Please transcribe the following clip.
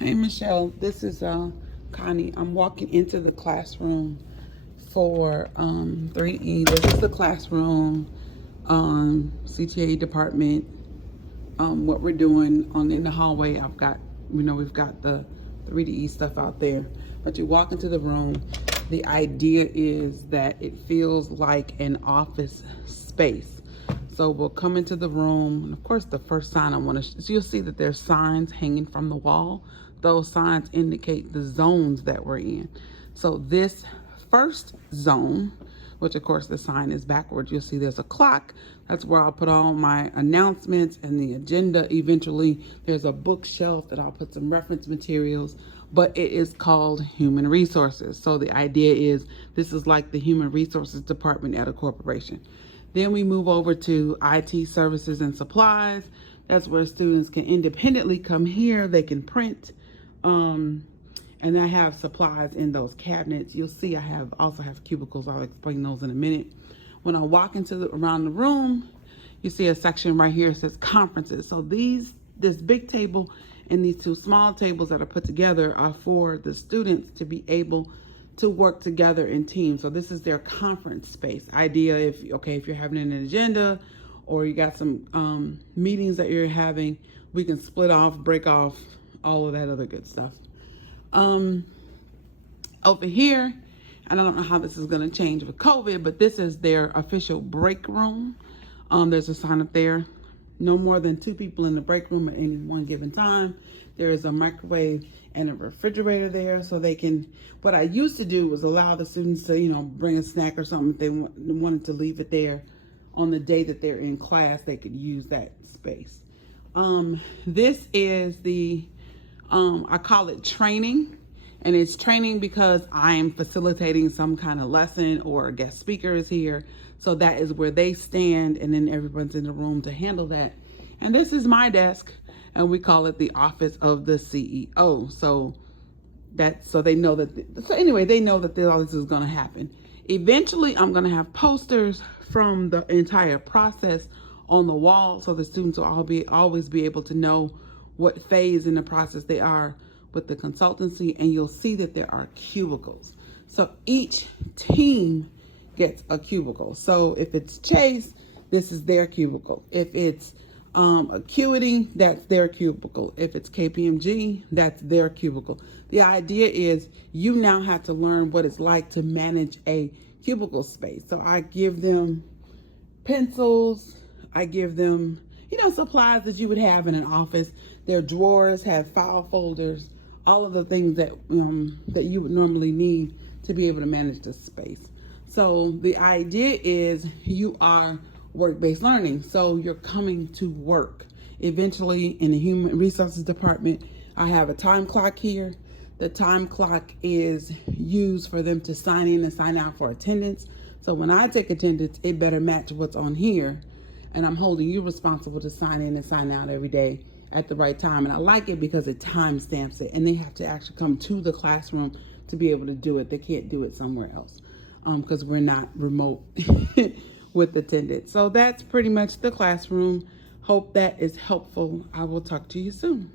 Hey Michelle, this is Connie. I'm walking into the classroom for 3E. This is the classroom CTA department. What we're doing in the hallway, we've got the 3DE stuff out there. But you walk into the room, the idea is that it feels like an office space. So we'll come into the room, and of course the first sign so you'll see that there's signs hanging from the wall. Those signs indicate the zones that we're in. So this first zone, which of course the sign is backwards, you'll see there's a clock. That's where I'll put all my announcements and the agenda. Eventually there's a bookshelf that I'll put some reference materials, but it is called Human Resources. So the idea is this is like the Human Resources department at a corporation. Then we move over to IT services and supplies. That's where students can independently come here. They can print, and I have supplies in those cabinets. You'll see I also have cubicles. I'll explain those in a minute. When I walk around the room, you see a section right here that says conferences. So this big table and these two small tables that are put together are for the students to be able to work together in teams. So this is their conference space. Idea if you're having an agenda or you got some meetings that you're having, we can split off, break off, all of that other good stuff. Over here, and I don't know how this is going to change with COVID, but this is their official break room. There's a sign up there. No more than 2 people in the break room at any one given time. There is a microwave and a refrigerator there, so they can, what I used to do was allow the students to, bring a snack or something if they wanted to leave it there on the day that they're in class, they could use that space. This is I call it training, and it's training because I'm facilitating some kind of lesson or a guest speaker is here. So that is where they stand, and then everyone's in the room to handle that. And this is my desk, and we call it the office of the CEO. So they know that all this is going to happen. Eventually, I'm going to have posters from the entire process on the wall, so the students will always be able to know what phase in the process they are with the consultancy. And you'll see that there are cubicles. So each team gets a cubicle. So if it's Chase, this is their cubicle. If it's Acuity, that's their cubicle. If it's KPMG, that's their cubicle. The idea is you now have to learn what it's like to manage a cubicle space. So I give them pencils, I give them, supplies that you would have in an office. Their drawers have file folders, all of the things that you would normally need to be able to manage the space. So the idea is you are work-based learning. So you're coming to work. Eventually in the Human Resources department, I have a time clock here. The time clock is used for them to sign in and sign out for attendance. So when I take attendance, it better match what's on here. And I'm holding you responsible to sign in and sign out every day at the right time. And I like it because it time stamps it, and they have to actually come to the classroom to be able to do it. They can't do it somewhere else because we're not remote with attendance. So that's pretty much the classroom. Hope that is helpful. I will talk to you soon.